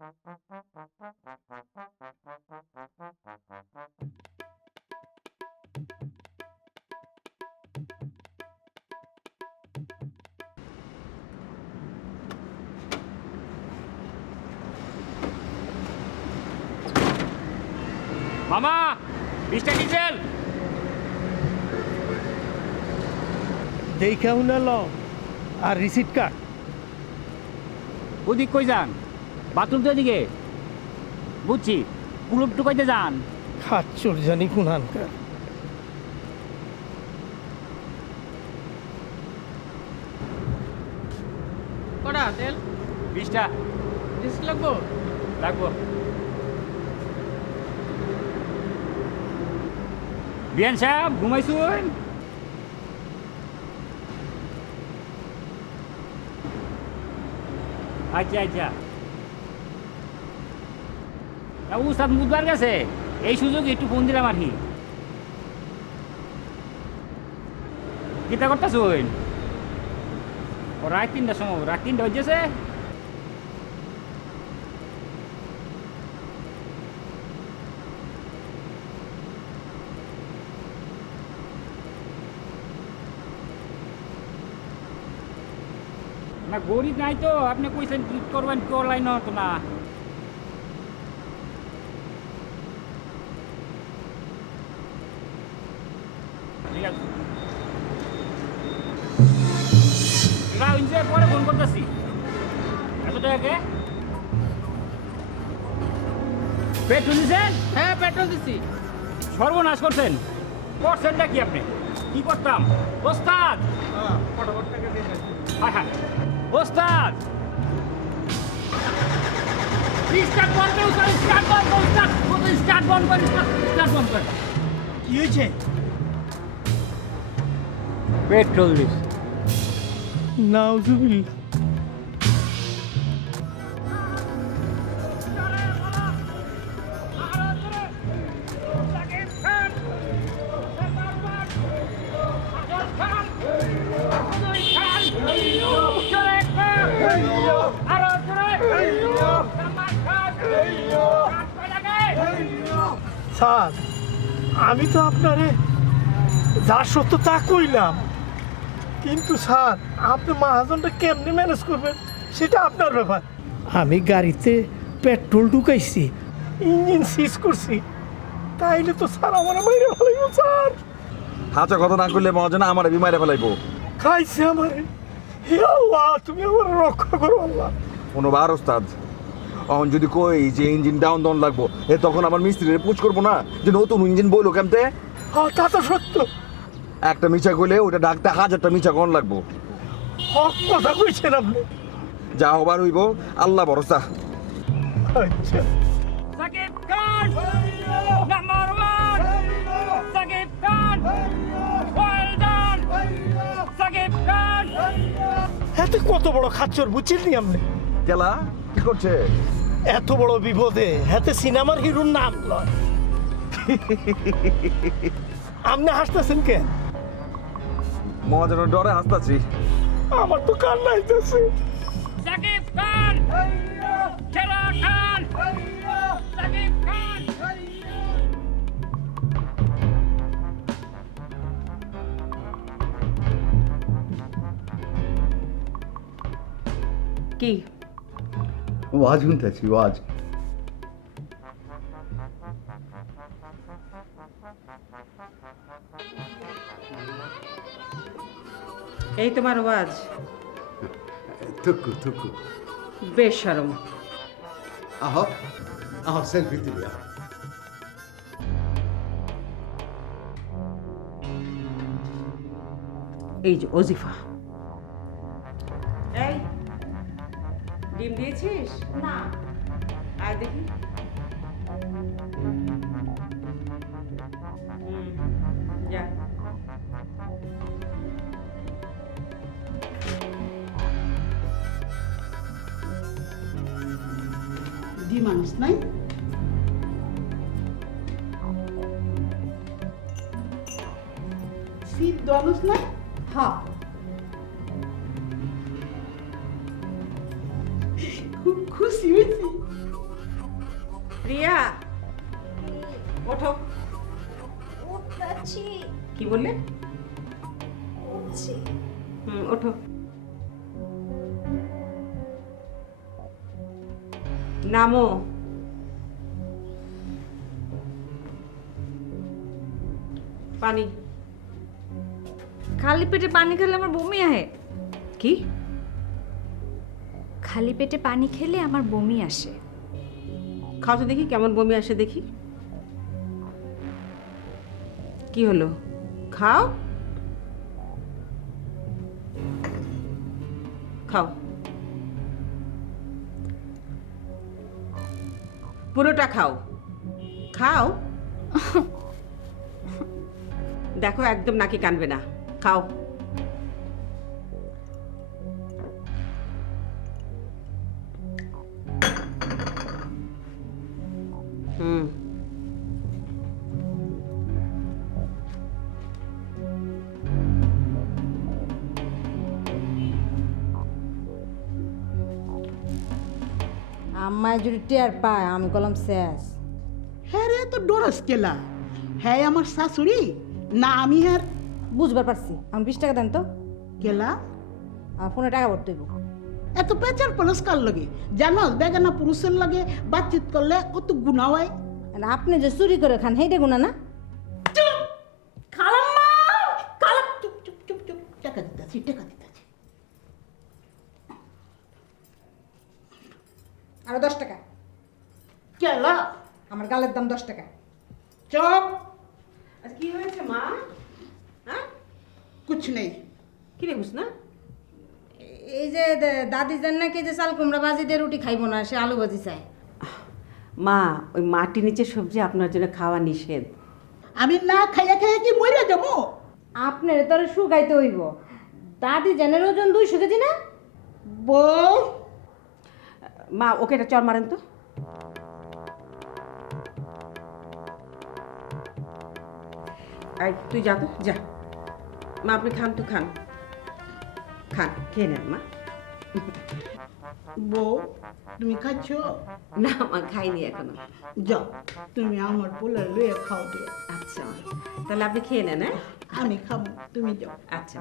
মামা 20টা ডিজেল দেখাও না ল আর রিসিট কার্ড। ওদিক কই যান? বাথরুম তো এদিকে। বুঝছি, কুলুপ টুকাইতে যান। খাচ্চর জানি কোনখানকার। কটা তেল 20টা ডিস্ক লাগবো? লাগবো। বিয়ান সাহেব ঘুমাইছুন? আচ্ছা আচ্ছা। উস্তাদ বুধবার গেছে, এই সুযোগ একটু ফোন দিলাম আর কি। কিতা করতেছুন? ও রাত 3টার সময়, রাত 3টা হয়েছে। না গরিব নাই তো, আপনি কইছেন কি করবেন, কি অনলাইন হতো না। ঠিক আছে, পরে ফোন করতেছি। এত টাকা পেট্রোল দিচ্ছেন? হ্যাঁ পেট্রোল দিছি। সর্বনাশ করছেন। করছেনটা কি আপনি? কি করতাম ওস্তাদ? হ্যাঁ হ্যাঁ ওস্তাদ, স্টার্ট বন্ধ করে, স্টার্ট বন্ধ করে, স্টার্ট বন্ধ করে, স্টার্ট বন্ধ করে। কি হয়েছে? Petrol this. নাউজুবিল্লাহ। স্যার, আমি তো আপনারে যা সত্য তা কইলাম, কিন্তু স্যার আপনি মহাজনটা কেমনে ম্যানেজ করবেন সেটা আপনার ব্যাপার। আমি গাড়িতে পেট্রোল ঢুকাইছি, ইঞ্জিন সিজ করছি, তাইলে তো স্যার আমার মাইরে ফেলাইব। স্যার হাঁচা কথা না করলে মহাজন আমার বিমারে ফেলাইবো। খাইছে আমারে। হে আল্লাহ, তুমি আমার রক্ষা করো আল্লাহ। কোনোবার ওস্তাদ এখন যদি কই যে ইঞ্জিন ডাউন লাগবো, তখন আমার মিস্ত্রিরে পুচ করবো না যে নতুন ইঞ্জিন বইলো কেমতে? হ্যাঁ তা তো সত্য। একটা মিছা কইলে ওটা ডাকতে 1000টা মিছা কোন লাগবো। হক কথা কইছেন আপনি। যা হবার হইব, আল্লাহ ভরসা। আচ্ছা Shakib Khan number 1, Shakib Khan well done, Shakib Khan. এত কত বড় খাচ্চর বুঝছেন নি আপনি? কেলা কি করছে? এত বড় বিপদে হাতে সিনেমার হিরোর নাম লয়। আপনি হাসতেছেন কেন? মহাজনের ডরে হাসতাছি। আমার তো কান্না আইতেছে। সাকিব খান খেলা খান, সাকিব খান। কি ওয়াজ শুনতেছি, ওয়াজ। এই তোমার আওয়াজ? থুকু থুকু। বেশ শরম। আহো আহো, সেলফি তুলি। এই যে ওজিফা। এই ডিম দিয়েছিস? না। আয় দেখি। যা। ডিম আনস নাই? সিদ্ধ আনস নাই? হ্যাঁ। খুব খুশি হয়েছি। প্রিয়া ওঠো। উঠছি কি বললে? উঠছি ওঠো। নামো। পানি। খালি পেটে পানি খেলে আমার বমি আসে। কি? খালি পেটে পানি খেলে আমার বমি আসে। খাও তো দেখি কেমন বমি আসে দেখি। কি হলো? খাও খাও, পুরোটা খাও। খাও। দেখো একদম নাকি কানবে না। খাও। হুম। আম্মায় যদি টের পায় আমি কলম শেষ। হ্যাঁ রে তো ডরাস কেলা, হ্যাঁ আমার শাশুড়ি না আমি হ্যাঁ বুঝবার পারছি, আমি 20 টাকা দেন তো, কেলা। আমার ফোনে টাকা ভরতে হইব। এত পেঁচার পলস কার লাগে জানোস? বেগানা পুরুষের লাগে বাতচিত করলে কত গুণা হয়। আর আপনি যে চুরি করে খান সেইটা গুণা না? খালাম্মা, খালাম, চুপ চুপ চুপ চুপ, টাকা দিতেছি টাকা দিতেছি। আরো 10 টাকা। কেলা আমার গালের দাম 10 টাকা। চুপ। আচ্ছা কি হয়েছে মা? হ্যাঁ কুছ নেই। কি রেখুস না? এই যে দাদি জান নাকি যে চাল কুমড়া ভাজি দিয়ে রুটি খাইব না, সে আলু ভাজি চায়। মা ওই মাটির নিচে সবজি আপনার জন্য খাওয়া নিষেধ। আমি না খাইয়া খাইয়া কি মরে যাবো? আপনার তো আর শুকাইতে হইব। দাদি জানের ওজন 200 কেজি না? বউ মা ওকে একটা চর মারেন তো। এই তুই যা তো যা। মা আপনি খান তো, খান খান, খেয়ে নেন মা। বউ তুমি খাচ্ছ? না মা খাইনি এখনো। যাও তুমি আমার পোলা লয়ে খাও দিয়ে। আচ্ছা মা, তাহলে আপনি খেয়ে নেন। হ্যাঁ আমি খাবো, তুমি যাও। আচ্ছা।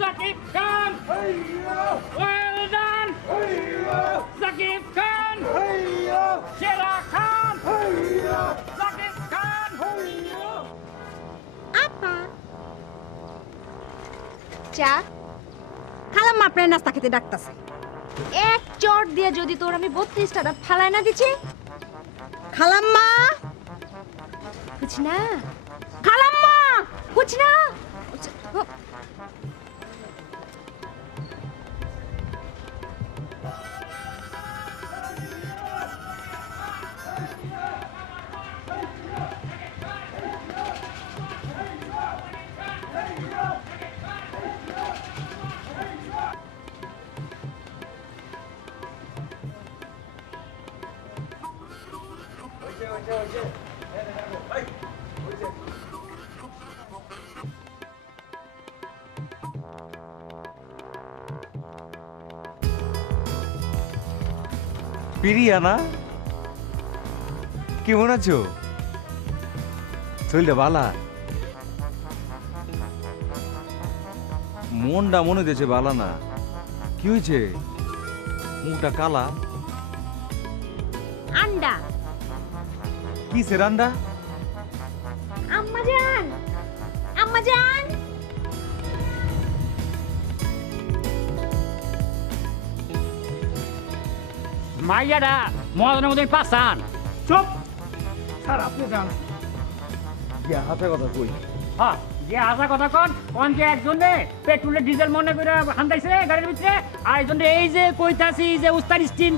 Zakib Khan! Well done! Zakib Khan! Shera Khan! Zakib Khan! আপা চা খালাম্মা আপনার নাস্তা খেতে ডাকতাছে। এক চট দিয়ে যদি তোর আমি 32টা দাঁত ফালায় না দিচ্ছি। খালাম্মা কুছ না, খালাম্মা কুছ না। পিরিয়া না, কেমন আছো? চললে বালা? মনটা মনে দিয়েছে বালা না। কি হয়েছে? মুখটা কালা। আন্ডা কিসের আন্ডা? আম্মা জান, আম্মা জান। মাইয়াডা মদনের মতোই পাসান। চুপ। স্যার আপনি যান। হাতে কথা কই। হ্যাঁ যে আশা কথা কন কোন যে একজনে পেট্রোলের ডিজেল মনে করে হান্দাইছে গাড়ির ভিতরে আর একজন এই যে কইতাছি যে উস্তাদ স্টিন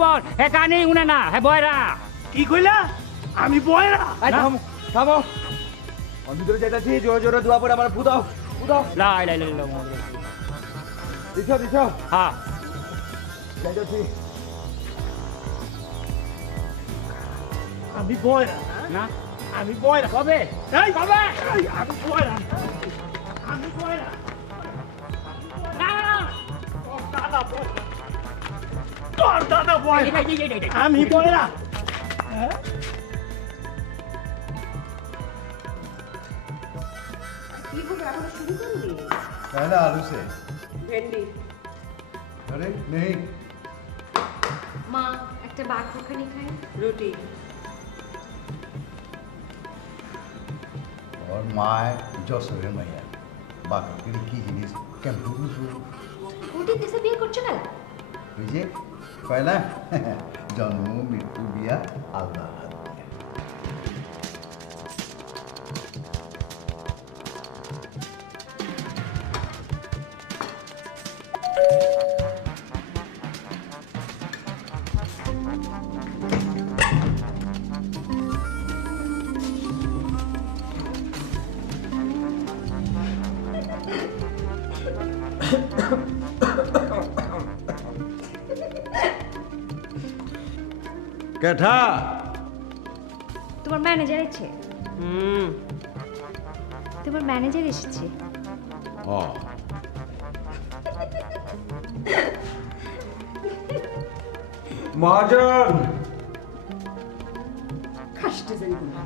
বল এখানে উনে না হে বয়রা কি কইলা আমি বয়রা থামো আমি ভিতরে যাইতাছি জোরে জোরে দোয়া পড়ে আমার ফুদাও লাই দিছো হ্যাঁ যাইতাছি আমি বয়রা না আমি বয়রা কবে এই কবে এই, আমি বয়রা আমি বয়রা না তোর দাদা বয়রা তোর দাদা বয়রা এই আমি বয়রা হ্যাঁ? पहला आलू से ভেন্ডি अरे नहीं মা একটা বাঘখানি খাই রুটি और माय जसरे मैया बाकी की जिनिस केमन बुझो রুটি দেশে বিয়ে করছো কেন বুঝে পয়লা জন্ম মৃত্যু বিয়া আল্লাহ হাত দিয়া। কেঠা তোমার ম্যানেজার এসেছে তোমার ম্যানেজার এসেছে ও মহাজন খাসতে যাই না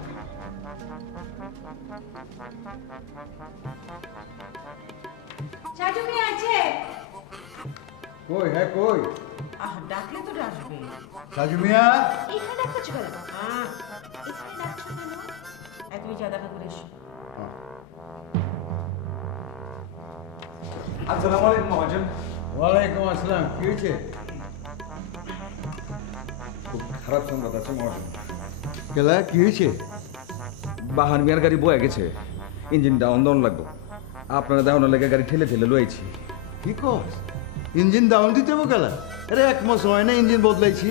চাচুমি আছে কই হ্যাঁ কই আহ ডাকলে তো আসবে সাজু মিয়া এখানে দেখাচ্ছ কেন হ্যাঁ এখানে ডাকছো কেন তুমি যা দেখা করে এসো আসসালামু আলাইকুম মহাজন ওয়ালাইকুম আসসালাম কি হয়েছে খুব খারাপ সংবাদ আছে মহাজন কেলা কি হয়েছে বাহান মিয়ার গাড়ি বয়ে গেছে ইঞ্জিন ডাউন লাগবো আপনারা দেখানোর লেগে গাড়ি ঠেলে ঠেলে লইছি কি কস ইঞ্জিন ডাউন দিতে হবে কেলা আরে এক মাস হয় না ইঞ্জিন বদলাইছি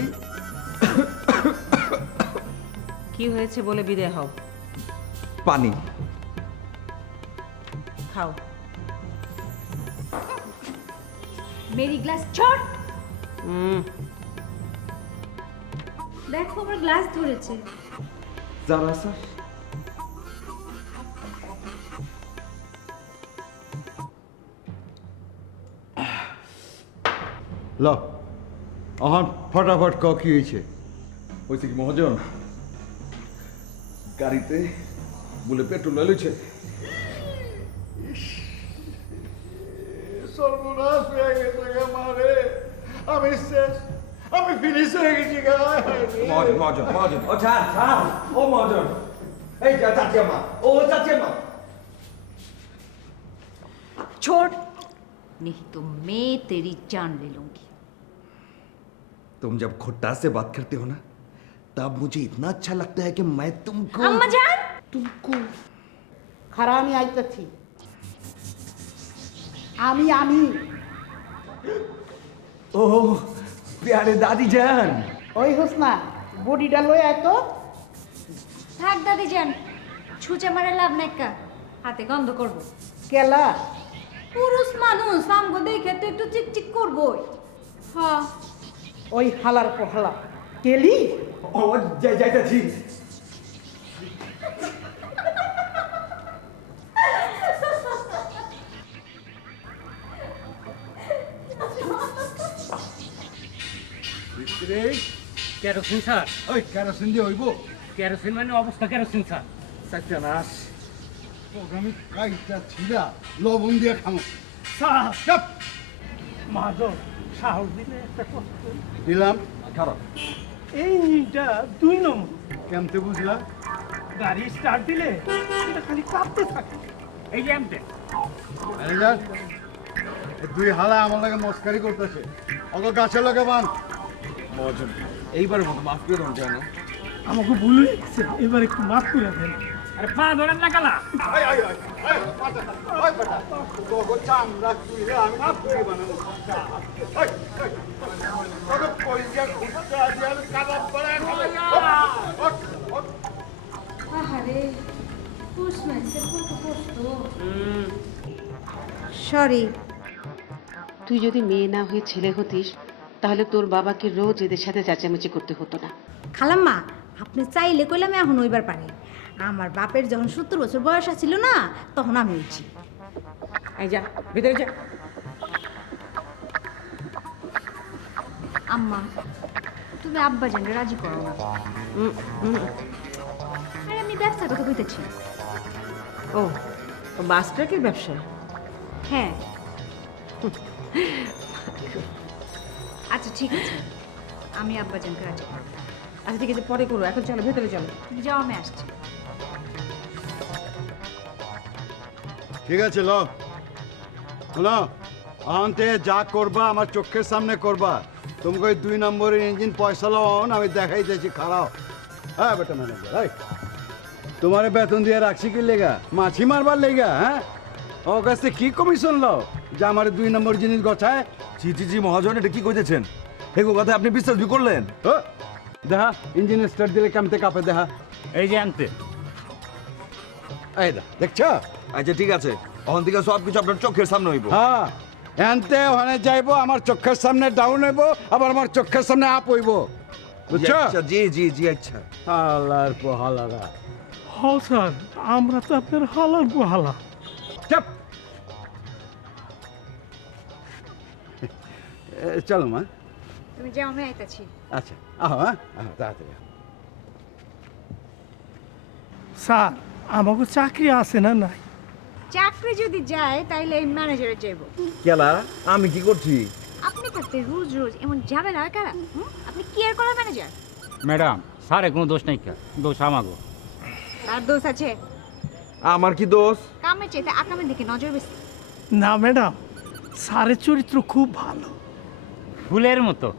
কি হয়েছে বলে বিদায় হও পানি খাও মেরি গ্লাস চট হুম দেখো আমার গ্লাস ধরেছে যারা স্যার ল অহন ফটাফট ক কি হয়েছে হয়েছে কি মহাজন গাড়িতে বলে পেট্রোল লইছে সর্বনাশ হয়ে গেছে গে মারে আমি শেষ আমি ফিনিশ হয়ে গেছি গে মহাজন ও ছাড় ও মহাজন এই যা চাচি মা ও চাচি মা छोड़ नहीं तो मैं तेरी जान ले लूंगी तुम जब खुट्टा से बात करते हो ना तब मुझे इतना अच्छा लगता है कि मैं तुमको अम्मा जान তুমকু খারা আমি আইতেছি আমি ओ प्यारे दादी जान ওই হোসনা বডিটা লই আয় তো থাক দাদি যান ছুঁচে মারে লাভ নাই কা হাতে গন্ধ করব কেলা পুরুষ মানুষ আমগো দেখে তো একটু চিকচিক করবই হ্যাঁ ওই হালার পোহালা কেলি ओ जय जय जी রে কেরোসিন স্যার ওই কেরোসিন দিয়ে হইব কেরোসিন মানে অবস্থা কেরোসিন স্যার सत्यानाश প্রোগ্রামে কাইটা ছিলা লবণ দিয়ে খামো চাপ মাধব সাহস দিলে একটা কথা কই। দিলাম খারাপ এই ইঞ্জিনটা 2 নম্বর কেমতে বুঝলা গাড়ি স্টার্ট দিলে এটা খালি কাঁপতে থাকে এই যে এমতে ম্যানেজার দুই হালা আমার লাগে মস্কারি করতেছে অত গাছে লাগে বান মহাজন এইবার মতো মাফ করে দেন যায় না আমাকে ভুল হয়ে গেছে এবার একটু মাফ করে দেন আরে পা ধরেন না কালা চামড়া তুই আমি পুরি বানাবো আহারে পুষ মাইছে কত কষ্ট সরি। তুই যদি মেয়ে না হয়ে ছেলে হতিস তাহলে তোর বাবাকে রোজ এদের সাথে চেঁচামেচি করতে হতো না। খালাম্মা আপনি চাইলে কইলাম এখন হইবার পারে। আমার বাপের যখন 70 বছর বয়স ছিল না তখন আমি হইছি। এই যা ভিতরে যা। আম্মা তুমি আব্বা জানলে রাজি করো না। আরে আমি ব্যবসার কথা কইতেছি। ও বাস ট্রাকের ব্যবসা? হ্যাঁ। আচ্ছা ঠিক আছে, আমি আব্বা জানকে রাজি করব। আচ্ছা ঠিক আছে, পরে করো, এখন চলো ভেতরে চলো। তুমি যাও, আমি আসছি। ঠিক আছে লো শোনো, আনতে যা করবা আমার চোখের সামনে করবা। তোমাকে ওই 2 নম্বরের ইঞ্জিন পয়সা লোন আমি দেখাই দিয়েছি, খারাপ। হ্যাঁ বেটা ম্যানেজার, এই তোমার বেতন দিয়ে রাখছি কি লেগা? মাছি মারবার লেগা? হ্যাঁ, ও কাছে কি কমিশন লো যে আমার 2 নম্বর জিনিস গছায়? জি মহাজন, এটা কি কইতেছেন? এগো কথা আপনি বিশ্বাস বি করলেন? দেখা ইঞ্জিন স্টার্ট দিলে কামতে কাঁপে, দেখা। এই যে আনতে এই দেখছ? আচ্ছা ঠিক আছে, অহন থেকে সব কিছু আপনার চোখের সামনে হইব। হ্যাঁ, এনতে ওখানে যাইবো, আমার চোখের সামনে ডাউন হইব, আবার আমার চোখের সামনে আপ হইব, বুঝছো? আচ্ছা জি আচ্ছা। হালার পোহালারা। হ স্যার, আমরা তো আপনার হালার গুহালা। চাপ। চলো মা। তুমি যাও, আমি আইতাছি। আচ্ছা আহ, হ্যাঁ তাড়াতাড়ি। স্যার, আমাকে চাকরি আছে না নাই? চাকরি যদি যায় তাইলে এই ম্যানেজারে যাইব। কেলা আমি কি করছি? আপনি থাকতে রোজ রোজ এমন ঝামেলা হয় কারা? আপনি কেয়ার করার ম্যানেজার? ম্যাডাম, স্যারে কোনো দোষ নাই, কা দোষ আমাগো। তার দোষ আছে? আমার কি দোষ? কামের চাইতে আকামের দিকে নজর বেশি। না ম্যাডাম, স্যারের চরিত্র খুব ভালো। ফুলের মতো।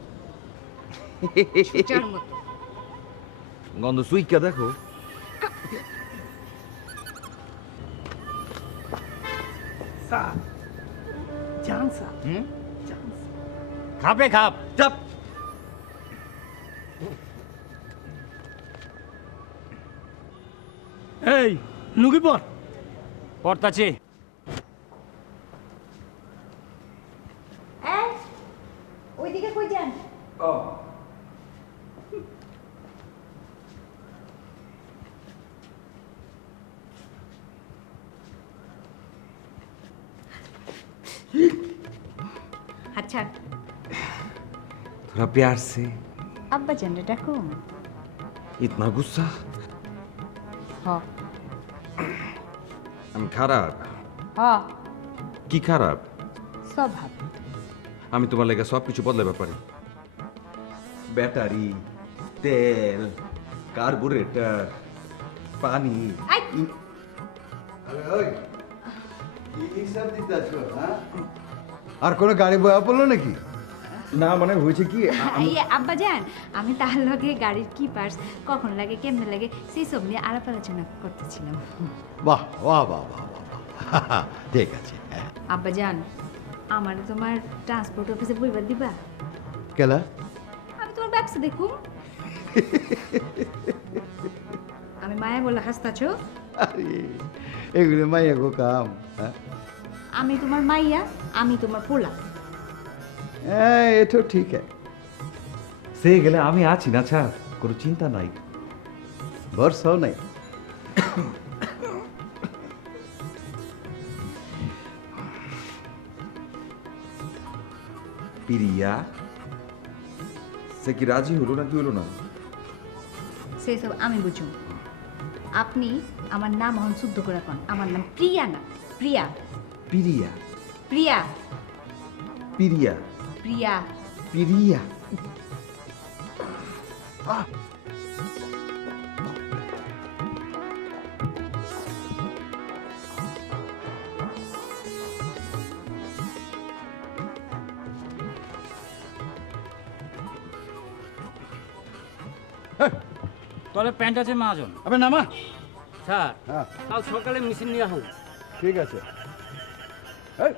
সূর্যের মতো। গন্ধ সুইকা দেখো। স্যার জান স্যার, খাপে খাপ। চাপ। এই নুকি পর। পড়তাছি। ওইদিকে কই যান? আচ্ছা थोड़ा प्यार से। আব্বা জানলে ডাকো। इतना गुस्सा? হ আমি খারাপ? হ কি খারাপ? স্বভাব। আমি তোমার লেগে সব কিছু বদলাতে পারি। ব্যাটারি, তেল, কার্বোরেটর, পানি। আই আর কোনো গাড়ি বয়া পড়লো নাকি? না মানে হয়েছে কি, ইয়ে আব্বা জান, আমি তার লগে গাড়ির কি পার্স কখন লাগে কেমনে লাগে সেই সব নিয়ে আলাপ আলোচনা করতেছিলাম। বাহ বাহ বাহ বাহ বাহ, ঠিক আছে। আব্বা জান, আমার তোমার ট্রান্সপোর্ট অফিসে বইবার দিবা? কেলা? আমি তোমার ব্যবসা দেখুম। আমি মায়া বলে হাসতাছো? আরে এগুলো মাইয়া গো কাম। আমি তোমার মাইয়া, আমি তোমার পোলা। হ্যাঁ এটা ঠিক আছে। সে গেলে আমি আছি না, ছাড়, কোনো চিন্তা নাই। ভরসাও নাই। প্রিয়া সে কি রাজি হলো নাকি হলো না? সেই সব আমি বুঝুম। আপনি আমার নাম এখন শুদ্ধ করে কন। আমার নাম প্রিয়া না, প্রিয়া। প্রিয়া প্রিয়া প্রিয়া প্রিয়া। প্রিয়া। তলে প্যান্ট আছে মহাজন। আবে নামা। স্যার হ্যাঁ কাল সকালে মিছিল নিয়ে হোক। ঠিক আছে এই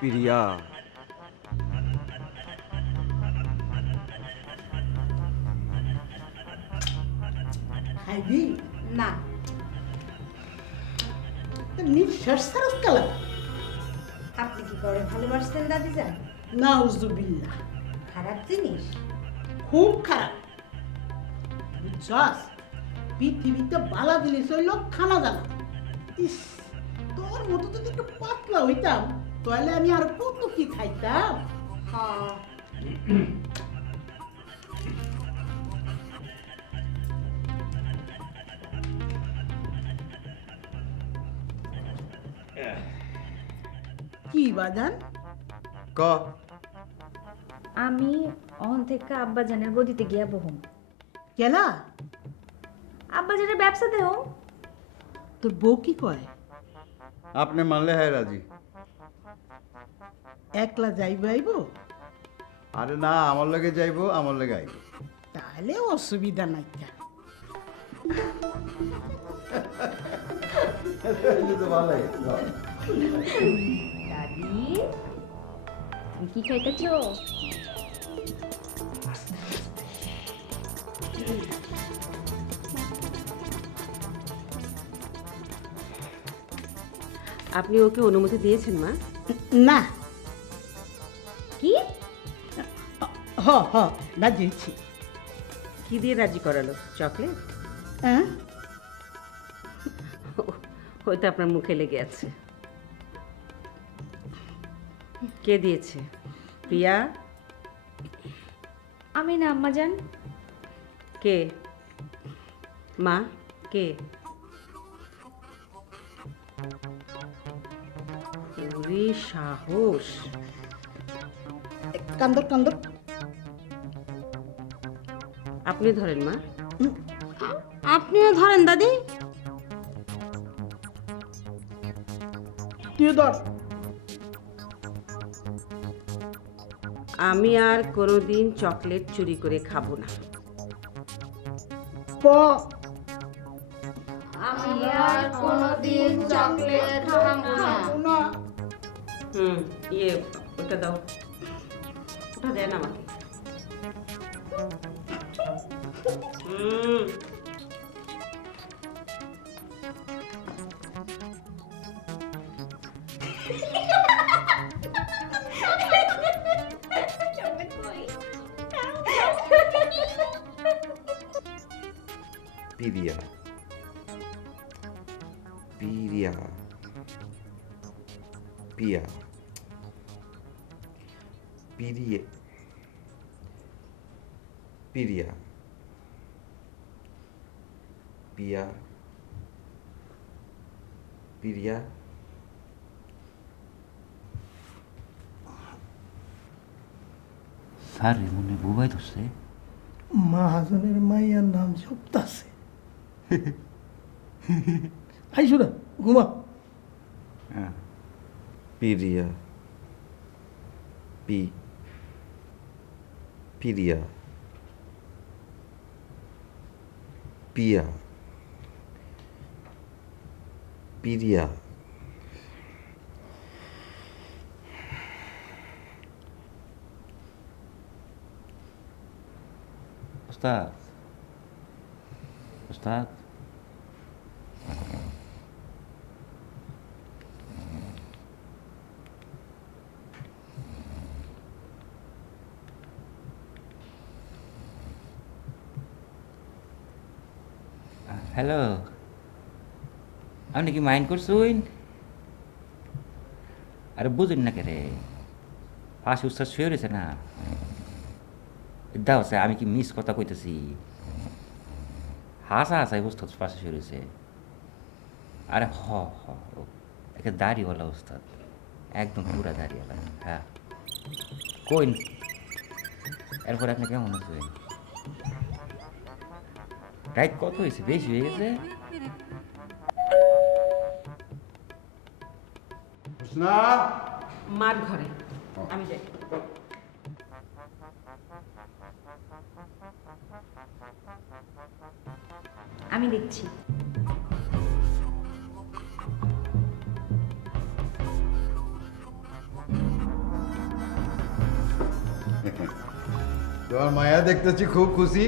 পিরিয়া খাইবি না তো নিঃশ্বাস ছাড়াস কালা আপনি কি করে ভালোবাসতেন দাদি যান? নাউজুবিল্লাহ, খারাপ জিনিস। খুব খারাপ বুঝছস। পৃথিবীতে বালা জিনিস হইল খানা দানা। ইস, তোর মতো যদি একটু পাতলা হইতাম তাহলে আমি আর কত কি খাইতাম। হ্যাঁ কি বাজান? ক আমি অহন থেকে আব্বাজানের গদিতে গিয়া বহুম। কেলা আব্বাজানের ব্যবসা দেও। তোর বউ কি কয়? আপনি মানলে হ্যাঁ রাজি। একলা যাইব আইব? আরে না, আমার লগে যাইবো, আমার লগে আইব। তাহলে অসুবিধা নাই। দাদি তুমি কি খাইতেছো? আপনি ওকে অনুমতি দিয়েছেন মা? না, কি হ হ না দিয়েছি। কি দিয়ে রাজি করালো? চকলেট? হ্যাঁ, হয়তো আপনার মুখে লেগে আছে। কে দিয়েছে? প্রিয়া? আমি না আম্মাজান। কে মা? কে? ওরে সাহস! কান্দর কান্দর। আপনি ধরেন মা। আপনিও ধরেন দাদি। তুই ধর। আমি আর কোনোদিন চকলেট চুরি করে খাবো না। প আমি আর কোনোদিন চকলেট খাবো না। ওটা দাও, ওটা দেন আমাকে। পিরিয়া পিরিয়া পিয়া পিরিয়ে পিরিয়া পিয়া পিরিয়া স্যার মনে বুবাই ধরছে। মহাজনের মাইয়ার নাম জপতাছে। আইসো না, ঘুমা। পিরিয়া পিরিয়া পিয়া পিরিয়া ওস্তাদ ওস্তাদ হ্যালো, আপনি কি মাইন্ড করছুন? আরে বুঝুন না কে রে, পাশে উস্তাদ শুয়ে রয়েছে না। দাও স্যার, আমি কি মিস কথা কইতেছি? হাসা হাসাই উস্তাদ পাশে শুয়ে রয়েছে। আরে হ হ, একটা দাড়িওয়ালা উস্তাদ, একদম পুরা দাড়িওয়ালা। হ্যাঁ কইন, এরপর আপনি কেমন আছেন? রাইট কত হয়েছে? বেশি হয়ে গেছে? হুসনা, মার ঘরে আমি যাই। আমি দেখছি। তোমার মায়া দেখতেছি খুব খুশি।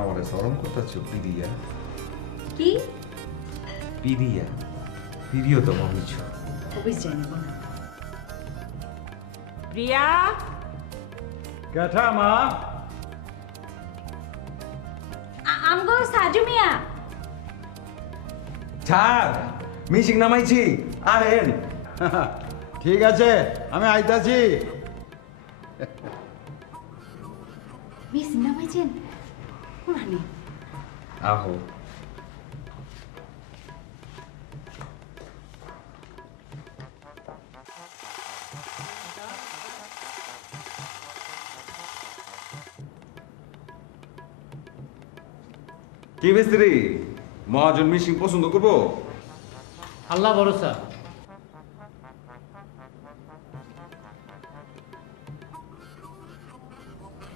আমারে শরম করতেছ পিরিয়া কি পিরিয়া প্রিয়তম হইছ। অফিস যাই না কোনো। প্রিয়া, কেঠা মা? আমগো সাজু মিয়া। ছাড়, মিশিং নামাইছি, আহেন। ঠিক আছে, আমি আইতাছি। মিস নামাইছেন কোনানি? আহো। কি মিস্ত্রি, মহাজন মিশিং পছন্দ করবো? আল্লাহ ভরসা।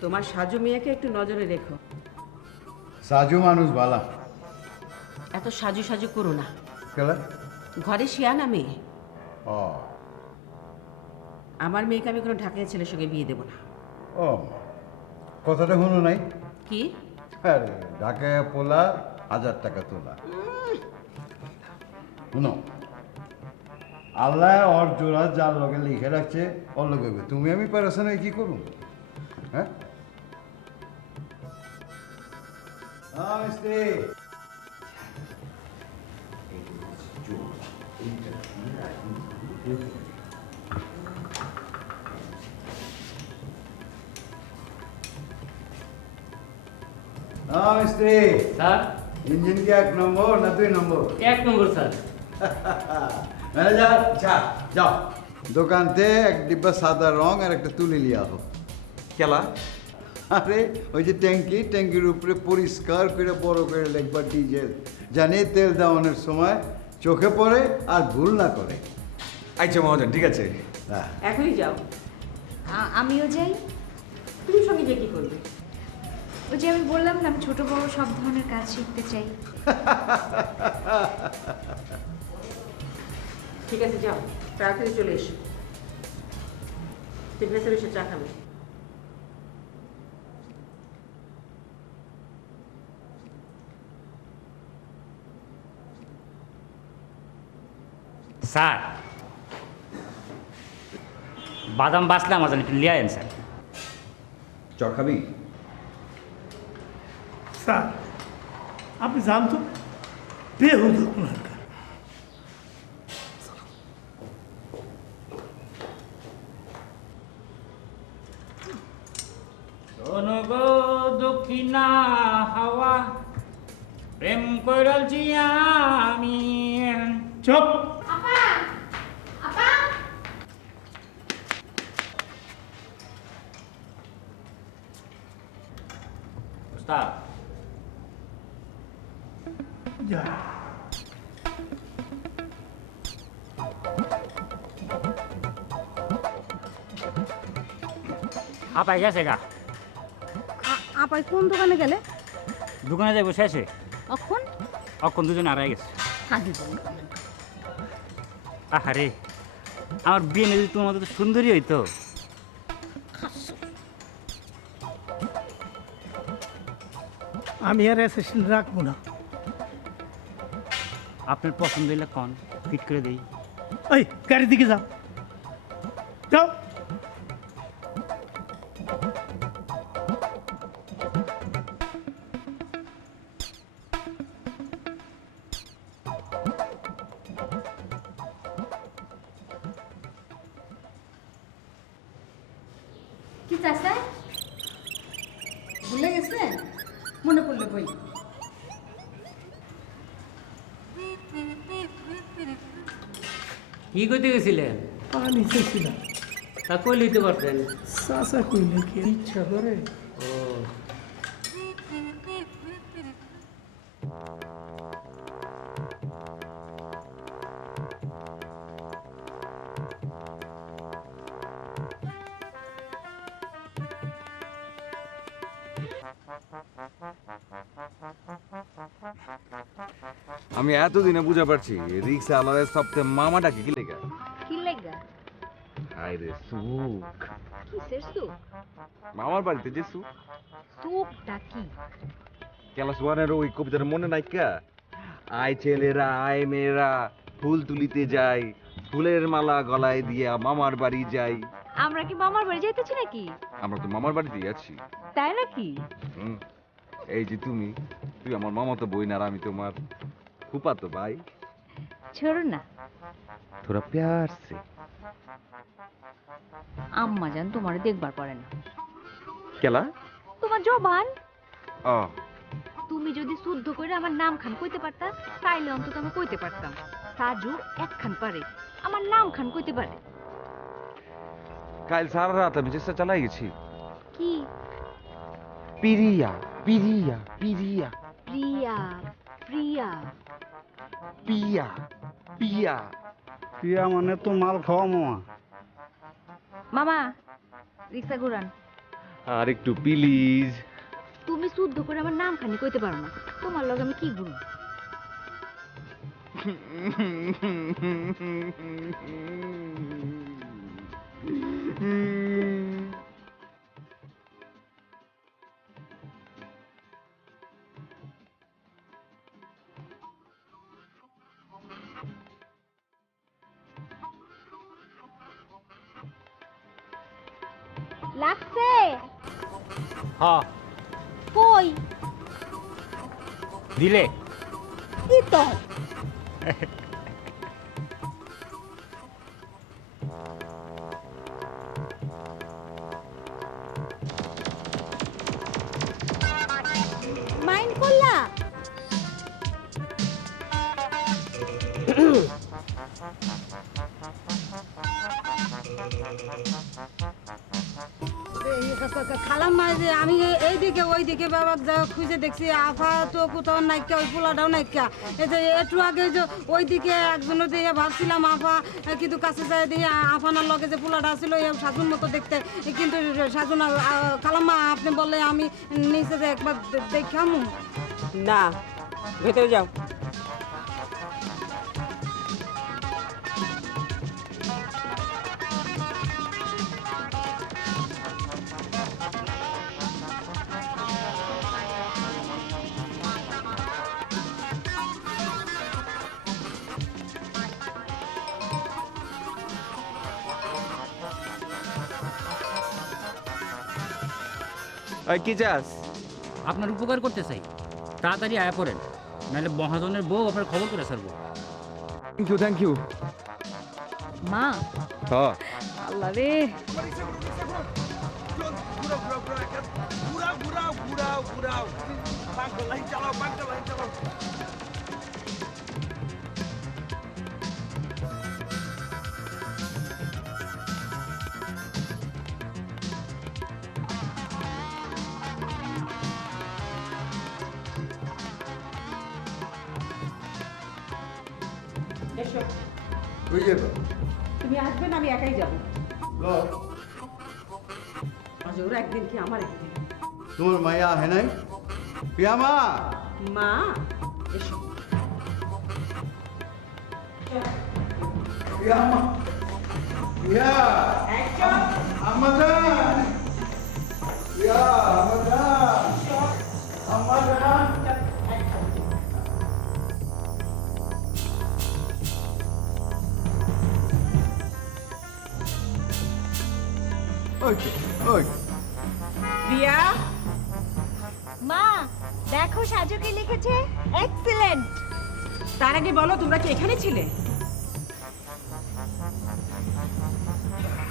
তোমার সাজু মিয়াকে একটু নজরে রেখো। সাজু মানুষ বালা। এত সাজু সাজু করো না, কেলা? ঘরে শিয়ানা মেয়ে। ও আমার মেয়েকে আমি কোনো ঢাকায় ছেলের সঙ্গে বিয়ে দেবো না। ও কথাটা শুনো নাই? কি? আরে ঢাকায় পোলা 1000 টাকা তোলা। শুনো, আল্লাহ ওর জোড়া যার লগে লিখে রাখছে ওর লগে হবে। তুমি আমি পারছো কি করুন? হ্যাঁ মিস্ত্রি, মিস্ত্রি স্যার, ইঞ্জিন কি 1 নম্বর না 2 নম্বর? 1 নম্বর স্যার। ম্যানেজার যাও দোকানতে 1 ডিব্বা সাদা রং আর একটা তুলি লিয়া হোক। কেলা? আরে ওই যে ট্যাঙ্কির উপরে পরিষ্কার করে বড় করে লিখবা ডিজেল, জানি তেল দেওয়ানোর সময় চোখে পড়ে আর ভুল না করে। আচ্ছা মহাজন, ঠিক আছে। হ্যাঁ এখনই যাও। আমিও যাই। তুমি সঙ্গে গিয়ে কি করবে? ওই যে আমি বললাম না, আমি ছোট বড় সব ধরনের কাজ শিখতে চাই। ঠিক আছে, যাও, তাড়াতাড়ি চলে এসো। তুই ভেতরে এসে চা খাবে। স্যার, বাদাম বাঁচলে আমার জন্য একটু লিয়ে আয়েন স্যার। চা খাবি? স্যার, আপনি জানতো বেহুদ আপনার। শোনো গো দক্ষিণা হাওয়া, প্রেম কইরালছি আমি। চুপ। উস্তাদ, যা। আপাই গেছে গা। আপাই কোন দোকানে গেলে? দোকানে যাইব শেষে, অখন অক্ষণ দুজনে আড়াই গেছে। হাজি বলি। আহারে, আমার বিয়ে যদি তোমার মতো সুন্দরী হইতো। আমি আর অ্যাসিস্ট্যান্ট রাখবো না। আপনার পছন্দ হইলে কন, ফিট করে দেই। এই গাড়ির দিকে যাও, যাও। কি চাষা ভুলে গেছেন? মনে পড়লে বই। কি করতে গেছিলেন? পানি চেয়েছিলাম। তা কই লিখতে পারতেন? চাচা কইলে কি ইচ্ছা করে? ও আমি এতদিনে বুঝা পারছি রিক্সা আমাদের সপ্তাহে মামাটাকে কি লেগা কি লাগা? হায় রে সুখ কিসের সুখ? মামার বাড়িতে যে সুখ সুখটা কি? ক্লাস ওয়ানের ওই কবিতার মনে নাই কা আয় ছেলেরা আয় মেয়েরা ফুল তুলিতে যাই ফুলের মালা গলায় দিয়া মামার বাড়ি যাই আমরা কি মামার বাড়ি যাইতেছি নাকি? আমরা তো মামার বাড়িতেই আছি তাই নাকি? এই যে তুই আমার মামাতো বোন আর আমি তোমার ফুফাতো ভাই छोड़ो ना। थोड़ा प्यार से আম্মা জান তোমারে দেখবার পারে না। কেলা তোমার জবান। ও তুমি যদি শুদ্ধ করে আমার নাম খান কইতে পারতা তাইলে অন্তত আমি কইতে পারতাম সাজু একখান পারে আমার নাম খান কইতে পারে। কাল সারা রাত আমি চেষ্টা চালাই গেছি কি? পিরিয়া পিরিয়া পিরিয়া প্রিয়া প্রিয়া পিয়া পিয়া পিয়া মানে তো মাল খাওয়া মামা। মামা রিক্সা ঘুরান। আর একটু প্লিজ তুমি শুদ্ধ করে আমার নাম খানি কইতে পারো না তোমার লগে আমি কি ঘুরু? লাগছে হ্যাঁ কই দিলে কি তো মাইন্ড করলা? খালাম্মা যে আমি এইদিকে ওইদিকে বাবা যা খুঁজে দেখছি আফা তো কোথাও নাইকা ওই পোলাটাও নাইকা এই যে একটু আগে যে ওইদিকে একজনের দিয়ে ভাবছিলাম আফা কিন্তু কাছে যায় দিয়ে আফানার লগে যে পোলাটা ছিল সাজুর মতো দেখতে কিন্তু সাজু না। খালাম্মা আপনি বললে আমি নিচে যে একবার দেখাম না, ভেতরে যাও। কি চাস আপনার উপকার করতে চাই তাড়াতাড়ি আয়া পড়েন নাহলে মহাজনের বউ আপনার খবর করে ছাড়বো। থ্যাংক ইউ মা হ্যাঁ আল্লাহ রে এসো, ওই যাবে তুমি আসবে না আমি একাই যাবো। আজ ওরা একদিন কি আমার একদিন। তোমার মায়া হে নাই পিয়ামা মা এসো। পিয়ামা পিয়া আমাজান পিয়া আমাজান আমাজান প্রিয়া মা দেখো সাজু কি লিখেছে এক্সিলেন্ট। তার আগে বলো তোমরা কি এখানে ছিলে?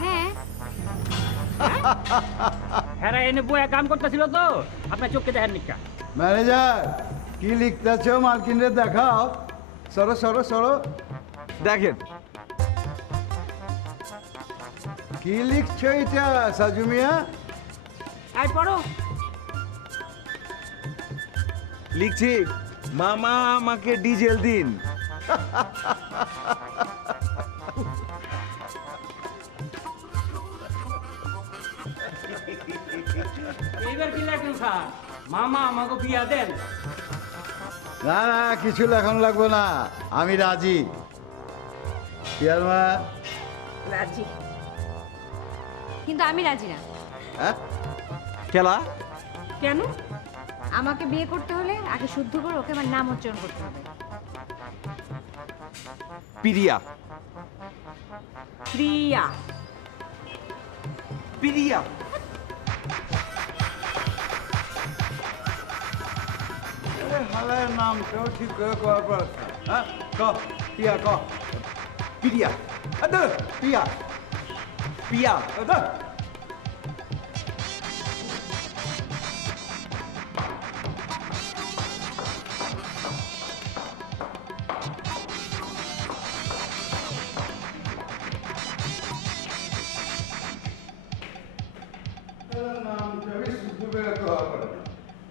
হ্যাঁ হ্যাঁ এনে বয়া কাম করতেছিল তো আপনার চোখকে দেখেন নিকা। ম্যানেজার কি লিখতেছ মালকিনরে দেখাও। সরো সরো সরো দেখেন কি লিখছো এটা সাজু মিয়া? আর পড়ো। লিখছি, মামা আমাকে ডিজেল দিন। এইবার কি লেখেন স্যার? মামা আমাকে বিয়া দেন। না না, কিছু লেখন লাগবে না, আমি রাজি। পিয়ার মা? রাজি। কিন্তু আমি রাজি না। হ্যাঁ? খেলা? কেন? আমাকে বিয়ে করতে হলে আগে শুদ্ধ করে ওকে আমার নাম উচ্চারণ করতে হবে। পিরিয়া। প্রিয়া। পিরিয়া। হালের নামটাও ঠিক করে করার পর, হ্যাঁ ক পিয়া ক। পিরিয়া। পিয়া পিয়া।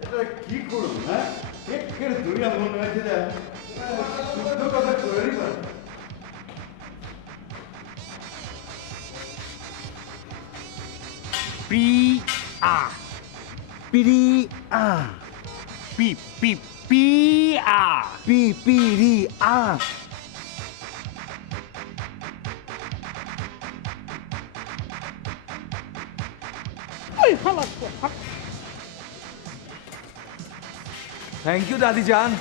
এটা কি করুন, হ্যাঁ? একের দুইটা মনে হয়েছে যে শুদ্ধ কথা করেই পারে। পিয়া। পিরিয়া। পি পি পিয়া। পিরিয়া। থ্যাংক ইউ দাদি জান।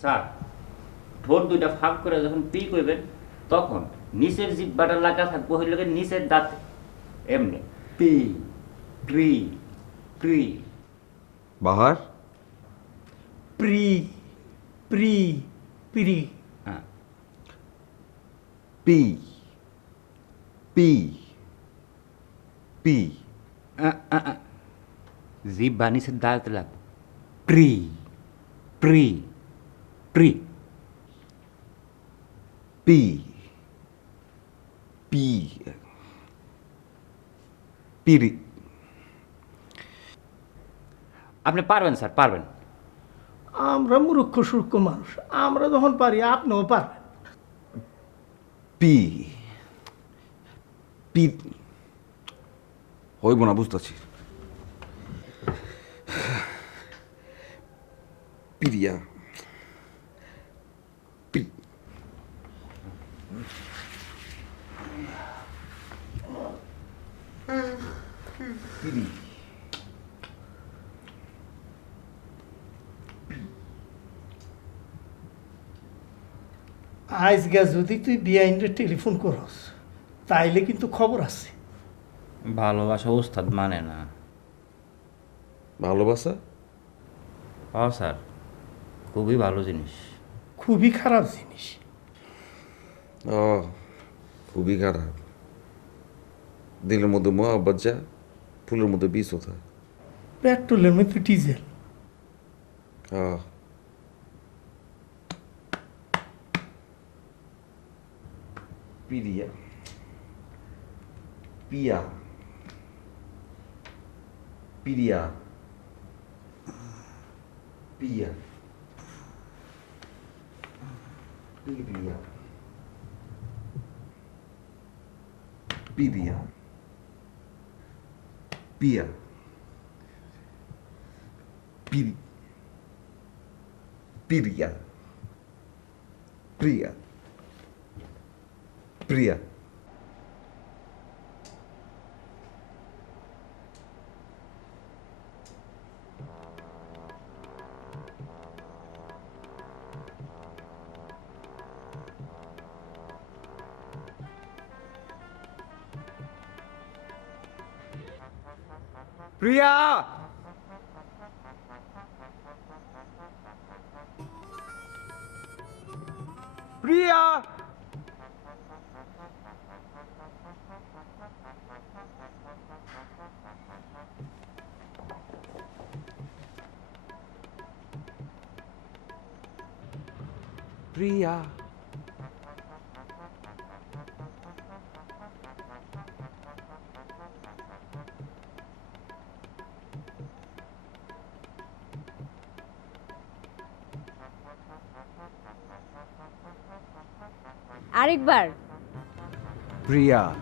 স্যার, ঠোঁট দুইটা ফাঁক করে যখন পি কইবেন তখন নিচের জিহ্বাটা লাগা থাকবো হইল গিয়ে নিচের দাঁতে, এমনি পি প্রি প্রি। বাহার? প্রি প্রি প্রি। হ্যাঁ, পি পি পি। জিহ্বা নিচের দাঁতে লাগবে। প্রি প্রি প্রি। পি পি পিরি। আপনি পারবেন স্যার, পারবেন। আমরা মূর্খ সূর্খ মানুষ, আমরা যখন পারি আপনিও পারবেন। পি পি হইব না, বুঝতেছি। পিরিয়া। পিরি। আজকে যদি তুই বিআইনরে টেলিফোন করস তাইলে কিন্তু খবর আছে। ভালোবাসা ওস্তাদ মানে না। ভালোবাসা? হ্যাঁ স্যার, খুবই ভালো জিনিস। খুবই খারাপ জিনিস। ও, খুবই খারাপ। দিলের মধ্যে মহাব্বত যা, ফুলের মধ্যে বিষ ওঠা। পেট্রোলের মধ্যে ডিজেল। পিরিয়া। পিয়া। পিরিয়া। পিয়া। পিরিয়া। পিরিয়া। পিয়া। পিরি। পিরিয়া। প্রিয়া। প্রিয়া। প্রিয়া। প্রিয়া। প্রিয়া। আরেকবার। প্রিয়া।